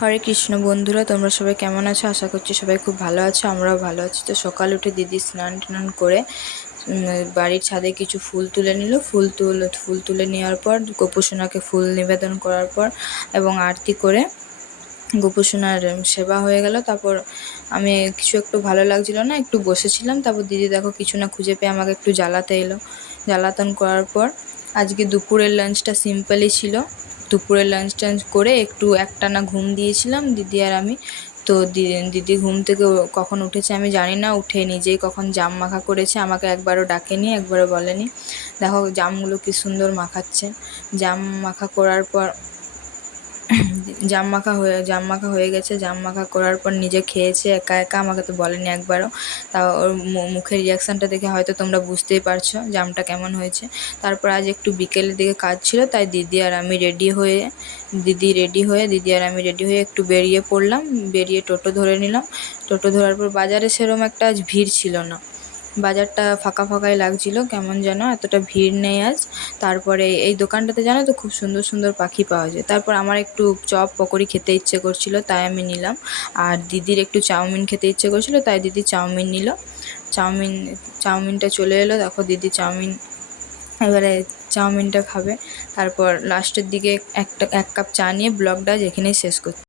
হরে কৃষ্ণ বন্ধুরা, তোমরা সবাই কেমন আছো? আশা করছি সবাই খুব ভালো আছো, আমরাও ভালো আছি। তো সকাল উঠে দিদি স্নান টান করে বাড়ির ছাদে কিছু ফুল তুলে নিল। ফুল তুলে নেওয়ার পর গোপুসোনাকে ফুল নিবেদন করার পর এবং আরতি করে গোপুসোনার সেবা হয়ে গেল। তারপর আমি কিছু একটু ভালো লাগছিল না, একটু বসেছিলাম। তারপর দিদি দেখো কিছু না খুঁজে পেয়ে আমাকে একটু জ্বালাতে এলো। জ্বালাতন করার পর আজকে দুপুরের লাঞ্চটা সিম্পলই ছিল। দুপুরের লাঞ্চ টাঞ্চ করে একটু একটানা ঘুম দিয়েছিলাম দিদি আর আমি। তো দিদি ঘুম থেকে কখন উঠেছে আমি জানি না, উঠে নিজেই কখন জাম মাখা করেছে, আমাকে একবারও ডাকেনি, একবারও বলেনি। দেখো জামগুলো কি সুন্দর মাখাচ্ছে। জাম মাখা করার পর জাম মাখা হয়ে গেছে। জাম মাখা করার পর নিজে খেয়েছে একা একা, আমাকে তো বলেনি একবারও। তা ওর মুখের রিয়াকশানটা দেখে হয়তো তোমরা বুঝতেই পারছো জামটা কেমন হয়েছে। তারপর আজ একটু বিকেলের দিকে কাজ ছিল, তাই দিদি আর আমি রেডি হয়ে একটু বেরিয়ে পড়লাম। বেরিয়ে টোটো ধরে নিলাম। টোটো ধরার পর বাজারে সেরকম একটা আজ ভিড় ছিল না, বাজারটা ফাঁকা ফাঁকাই লাগছিল, কেমন যেন এতটা ভিড় নেই আজ। তারপরে এই দোকানটাতে জানো তো খুব সুন্দর সুন্দর পাখি পাওয়া যায়। তারপর আমার একটু চপ পকোড়ি খেতে ইচ্ছে করছিল, তাই আমি নিলাম। আর দিদির একটু চাউমিন খেতে ইচ্ছে করছিল, তাই দিদি চাউমিন নিল। চাউমিনটা চলে এলো, দেখো দিদি চাউমিন এবারে চাউমিনটা খাবে। তারপর লাস্টের দিকে এক কাপ চা নিয়ে ব্লগটা যেখানেই শেষ করছি।